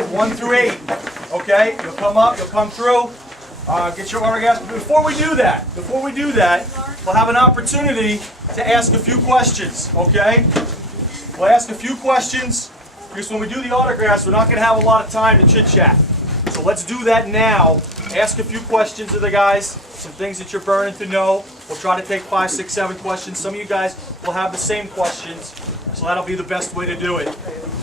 order 1 through 8. Okay, you'll come up, you'll come through, get your autographs. Before we do that, we'll have an opportunity to ask a few questions. Okay, we'll ask a few questions because when we do the autographs, we're not going to have a lot of time to chit chat. So let's do that now. Ask a few questions of the guys, some things that you're burning to know. We'll try to take 5, 6, 7 questions. Some of you guys will have the same questions, so that'll be the best way to do it.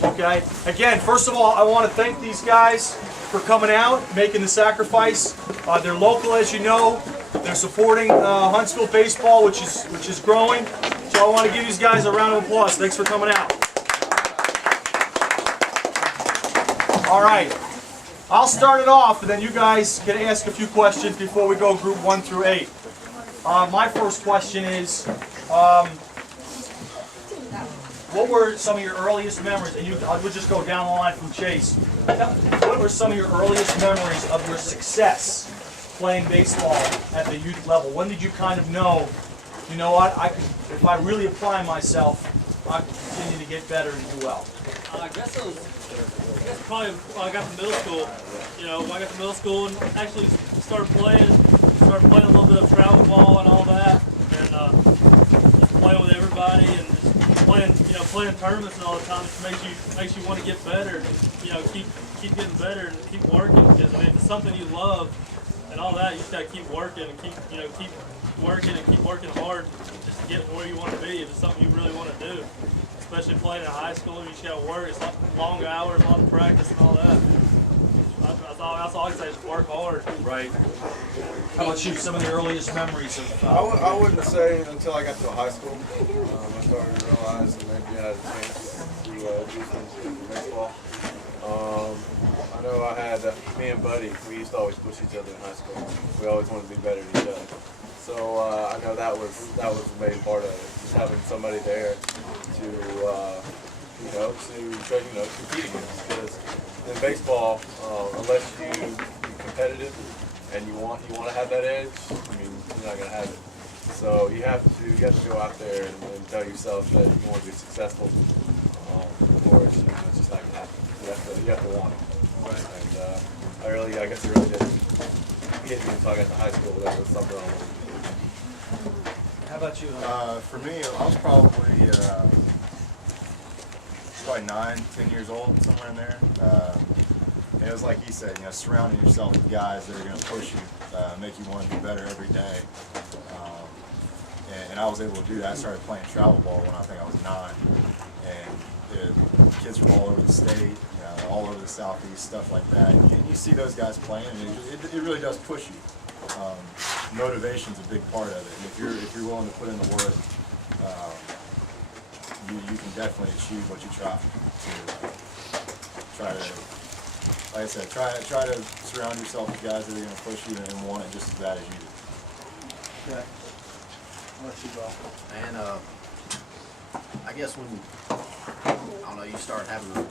Okay? Again, first of all, I want to thank these guys for coming out, making the sacrifice. They're local, as you know. They're supporting Huntsville baseball, which is growing. So I want to give these guys a round of applause. Thanks for coming out. All right. I'll start it off, and then you guys can ask a few questions before we go group 1 through 8. My first question is, what were some of your earliest memories? And I would just go down the line from Chase. What were some of your earliest memories of your success playing baseball at the youth level? When did you kind of know, you know what, if I really apply myself, I can continue to get better and do well? I guess probably when I got to middle school. You know, when I got to middle school and actually started playing a little bit of travel ball and all that, and just playing with everybody and just playing tournaments and all the time. It makes you want to get better and keep getting better and keep working. Because I mean, if it's something you love and all that, you just got to keep working and keep working hard just to get where you want to be. If it's something you really want to do. Especially playing in high school, you just got to work. It's long hours, a lot of practice and all that. That's all I can say is work hard. Right. How about you? Some of the earliest memories of... I wouldn't say until I got to high school. I started to realize that maybe I had a chance to do things in baseball. I know I had, me and Buddy, we used to always push each other in high school. We always wanted to be better than each other. So I know that was the main part of it, just having somebody there to compete against. Because in baseball, unless you're competitive and you want to have that edge, I mean, you're not going to have it. So you have to go out there and tell yourself that you want to be successful, or it's just not going to happen. You have to want it. Right. And I guess it really didn't hit me until I got to high school. That was something I wanted to do. How about you? For me, I was probably 9, 10 years old, somewhere in there. And it was like he said, surrounding yourself with guys that are going to push you, make you want to be better every day. And I was able to do that. I started playing travel ball when I think I was 9. And kids from all over the state, all over the southeast, stuff like that. And you see those guys playing, and it really does push you. Motivation's a big part of it. And if you're willing to put in the work, you can definitely achieve what you try to, like I said, try to surround yourself with guys that are going to push you and want it just as bad as you do. Okay. I'll let you go. And I guess when you start having a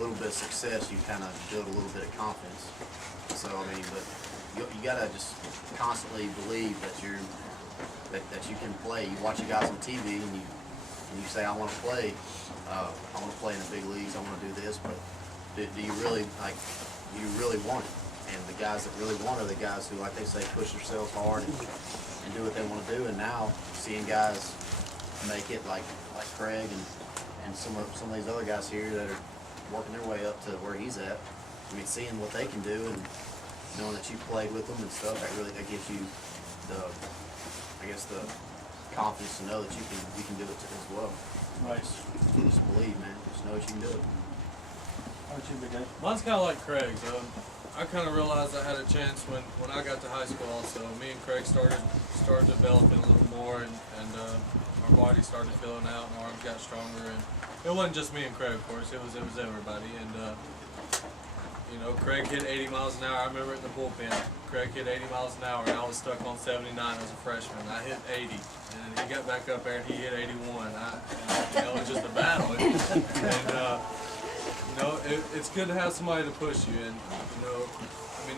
little bit of success, you kind of build a little bit of confidence. So I mean, but you gotta just constantly believe that that you can play. You watch the guys on TV and you say, I want to play. I want to play in the big leagues. I want to do this. But do you really do you really want it? And the guys that really want it are the guys who, like they say, push themselves hard and do what they want to do. And now seeing guys make it like Craig and some of these other guys here that are working their way up to where he's at. I mean, seeing what they can do and knowing that you played with them and stuff, that gives you the confidence to know that you can do it as well. Right. Just believe, man. Just know that you can do it. How about you, Big Ed? Mine's kind of like Craig's. I kind of realized I had a chance when I got to high school also. Me and Craig started developing a little more, and our bodies started filling out and our arms got stronger. And it wasn't just me and Craig, of course. It was everybody. And Craig hit 80 miles an hour. I remember it in the bullpen. Craig hit 80 miles an hour, and I was stuck on 79 as a freshman. I hit 80, and he got back up there and he hit 81. It was just a battle. It's good to have somebody to push you. And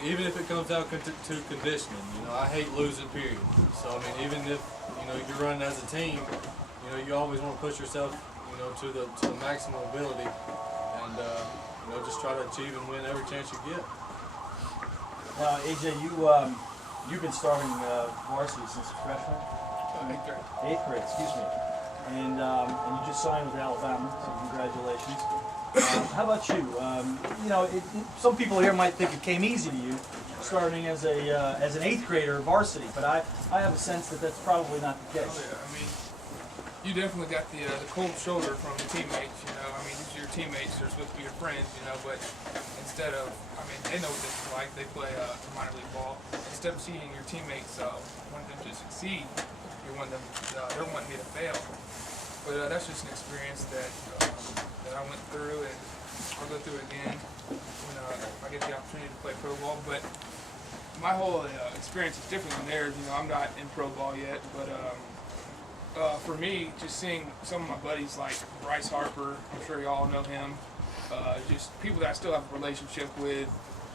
even if it comes down to conditioning, I hate losing, period. So even if you're running as a team, you always want to push yourself, to the maximum ability. And just try to achieve and win every chance you get. Now, AJ, you've been starting varsity since freshman? Eighth grade, excuse me. And you just signed with Alabama, so congratulations. How about you? Some people here might think it came easy to you, starting as an eighth grader varsity, but I have a sense that that's probably not the case. Oh, yeah. I mean, you definitely got the cold shoulder from the teammates. I mean, these are your teammates; they're supposed to be your friends. But instead of, I mean, they know what this is like. They play minor league ball. Instead of seeing your teammates want them to succeed, they're wanting me to fail. But that's just an experience that I went through, and I'll go through it again when I get the opportunity to play pro ball. But my whole experience is different than theirs. I'm not in pro ball yet, but for me, just seeing some of my buddies like Bryce Harper, I'm sure you all know him, just people that I still have a relationship with,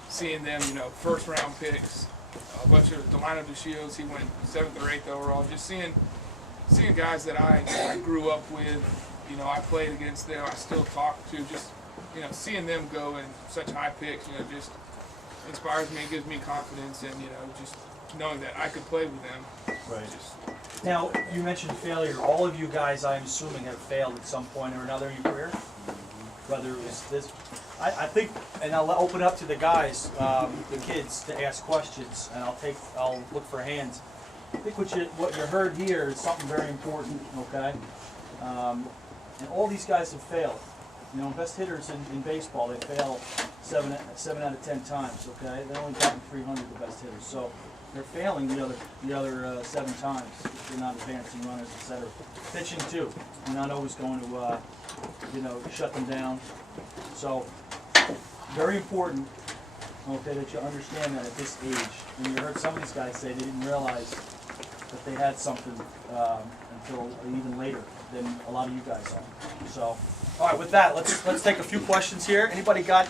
seeing them, first round picks, a bunch of Delano DeShields, he went 7th or 8th overall, just seeing guys that I grew up with, I played against them, I still talk to, just, seeing them go in such high picks, just inspires me, gives me confidence, and, just knowing that I could play with them. Right. Now, you mentioned failure. All of you guys, I'm assuming, have failed at some point or another in your career? Whether it was this, I think, and I'll open up to the guys, the kids, to ask questions, and I'll look for hands. I think what you heard here is something very important, okay? And all these guys have failed. Best hitters in baseball, they fail 7 out of 10 times, okay? They're only batting 300, the best hitters. So they're failing the other 7 times. They're not advancing runners, etc. Pitching too. You're not always going to shut them down. So very important, okay, that you understand that at this age. And you heard some of these guys say they didn't realize that they had something until even later than a lot of you guys are. So, all right, with that, let's take a few questions here. Anybody got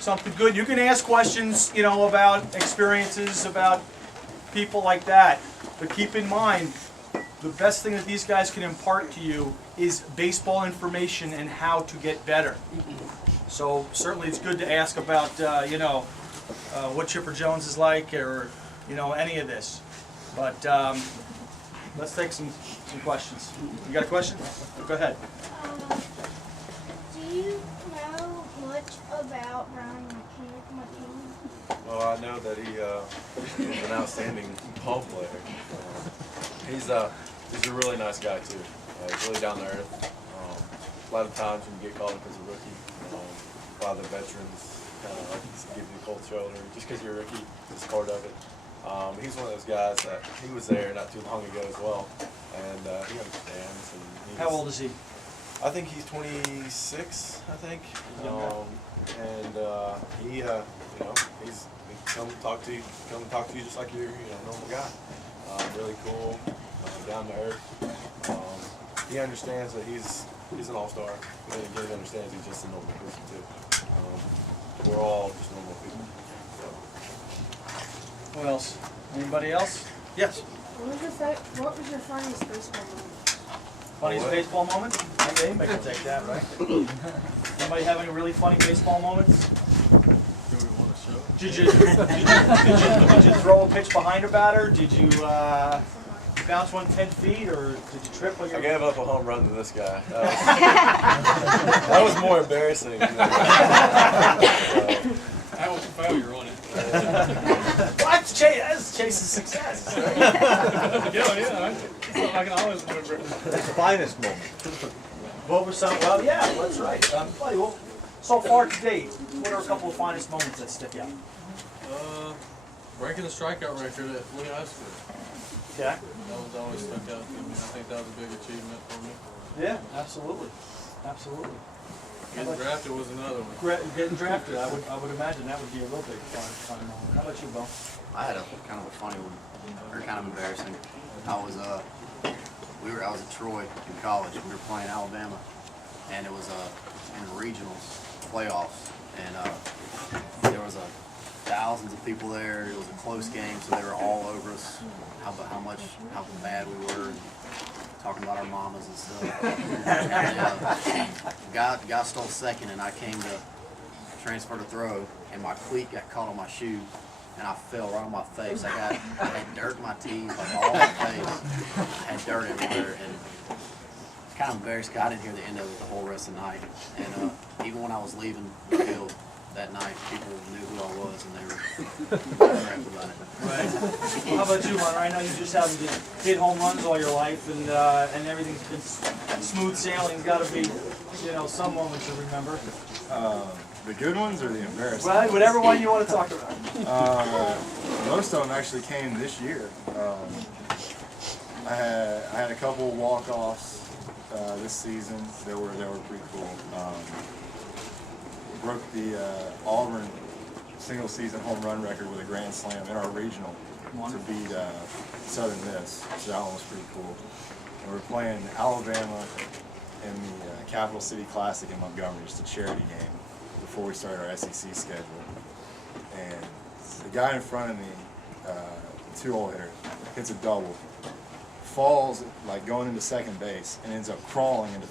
something good? You can ask questions, about experiences, about people like that. But keep in mind, the best thing that these guys can impart to you is baseball information and how to get better. So certainly it's good to ask about, what Chipper Jones is like, or any of this. But let's take some questions. You got a question? Go ahead. Do you know much about Ryan McKinney? Well, I know that he's an outstanding ball player. He's a really nice guy too. He's really down to earth. A lot of times when you get called up as a rookie, a lot of the veterans kind of like give you the cold shoulder just because you're a rookie. It's part of it. He's one of those guys that he was there not too long ago as well, and he understands. And How old is he? I think he's 26. I think, and he's come talk to you just like you're a normal guy. Really cool, down to earth. He understands that he's an all-star. He understands he's just a normal person too. We're all just normal people. So. What else? Anybody else? Yes. What was your funniest baseball moment? Funniest baseball moment? Okay, anybody can take that, right? Anybody have any really funny baseball moments? Do we want to show? Did you throw a pitch behind a batter? Did you bounce one 10 feet, or did you trip when you I gave up a home run to this guy. That was more embarrassing. That was a failure on it. Well, that's Chase's success. Yeah. I can always remember. That's the finest moment. What were some? Well, yeah, that's right. Well, so far to date, what are a couple of finest moments that stick out? Breaking the strikeout record at Lee High School. Yeah. That was always stuck out to me. I think that was a big achievement for me. Yeah, absolutely, absolutely. Getting drafted was another one. Getting drafted, I would imagine that would be a real big fun moment. How about you, Bo? I had a kind of a funny one, or kind of embarrassing. I was at Troy in college. We were playing Alabama, and it was in the regionals playoffs, and there was thousands of people there. It was a close game, so they were all over us. How bad we were, and talking about our mamas and stuff. And, guy stole second, and I came to transfer to throw, and my cleat got caught on my shoe, and I fell right on my face. I had dirt in my teeth, like all my face. I had dirt everywhere, and kind of embarrassed. I didn't hear the end of it the whole rest of the night. And even when I was leaving the field that night, people knew who I was, and they were crap about it. Right. How about you, Hunter? I know you just haven't hit home runs all your life, and everything's been smooth sailing. Got to be, some moments to remember. The good ones or the embarrassing? Well, whatever one you want to talk about. Most of them actually came this year. I had a couple walk-offs this season that were pretty cool. Broke the Auburn single-season home run record with a grand slam in our regional to beat Southern Miss. So that one was pretty cool. And we're playing Alabama in the Capital City Classic in Montgomery, just a charity game before we started our SEC schedule. And the guy in front of me, 2-hole hitter, hits a double, falls like going into second base, and ends up crawling into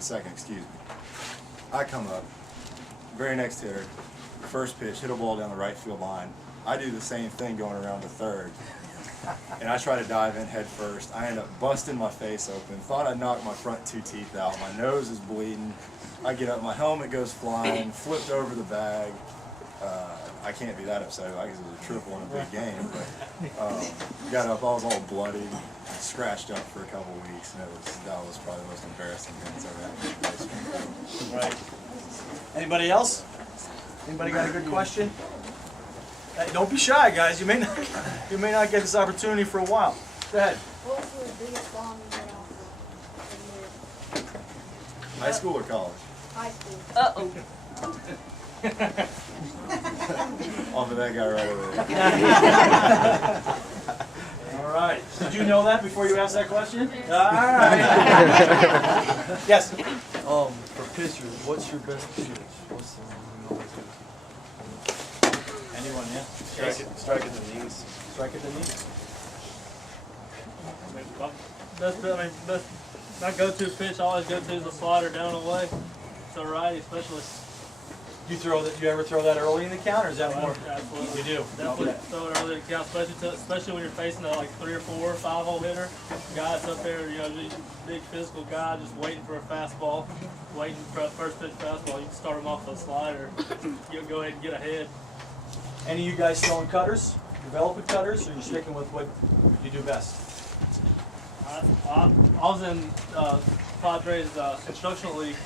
second, excuse me. I come up, very next hitter, first pitch, hit a ball down the right field line. I do the same thing going around to third. And I try to dive in head first. I end up busting my face open. Thought I'd knocked my front 2 teeth out. My nose is bleeding. I get up, my helmet goes flying, flipped over the bag. I can't be that upset about it because it was a triple in a big game. But got up, I was all bloody, scratched up for a couple of weeks, and that was probably the most embarrassing thing that's ever happened. Right. Anybody else? Anybody got a good question? Hey, don't be shy, guys. You may not get this opportunity for a while. Go ahead. What was the biggest bomb you went off High school or college? high school? Uh-oh. Off of that guy right over there. All right. Did you know that before you asked that question? All right. Yes. For pitchers, what's your best pitch? What's the one you always do? Anyone, yeah? Strike at the knees. Strike at the knee. My go-to pitch, I always go to is a slider down and away. It's a righty, especially. You ever throw that early in the count, or is that more? Absolutely. You do. Definitely Okay. throw it early in the count, especially when you're facing a 3 or 4 or 5-hole hitter. Guys up there, big physical guy just waiting for a fastball, waiting for a first pitch fastball. You can start them off with a slider. You'll go ahead and get ahead. Any of you guys throwing cutters? Developing cutters, or you sticking with what you do best? I was in Padres Construction League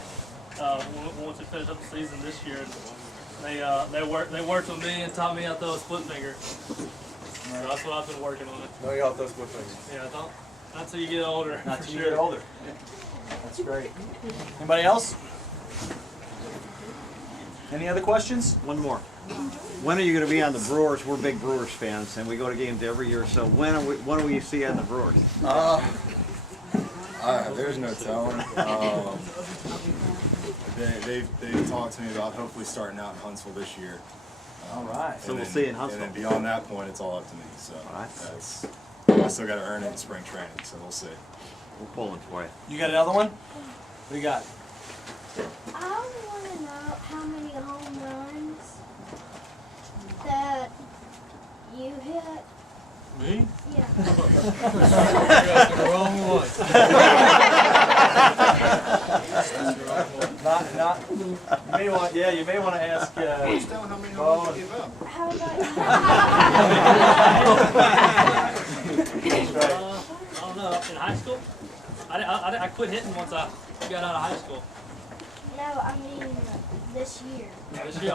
once we finished up the season this year. They worked with me and taught me how to throw a split finger. So that's what I've been working on. No, you got those split fingers. Yeah, not till you get older. Not for till you sure. get older. That's great. Anybody else? Any other questions? One more. When are you going to be on the Brewers? We're big Brewers fans, and we go to games every year. So when will you see you on the Brewers? There's no telling. They've talked to me about hopefully starting out in Huntsville this year. All right. So we'll see in Huntsville. And then beyond that point, it's all up to me. So All right. I still got to earn it in spring training. So we'll see. We're pulling for you. You got another one? What do you got? I want to know how many home runs that you hit. Me? Yeah. That's the wrong one. You may want to ask. Just tell how many home runs you give up. How about you? I don't know. In high school, I quit hitting once I got out of high school. No, I mean this year. This year,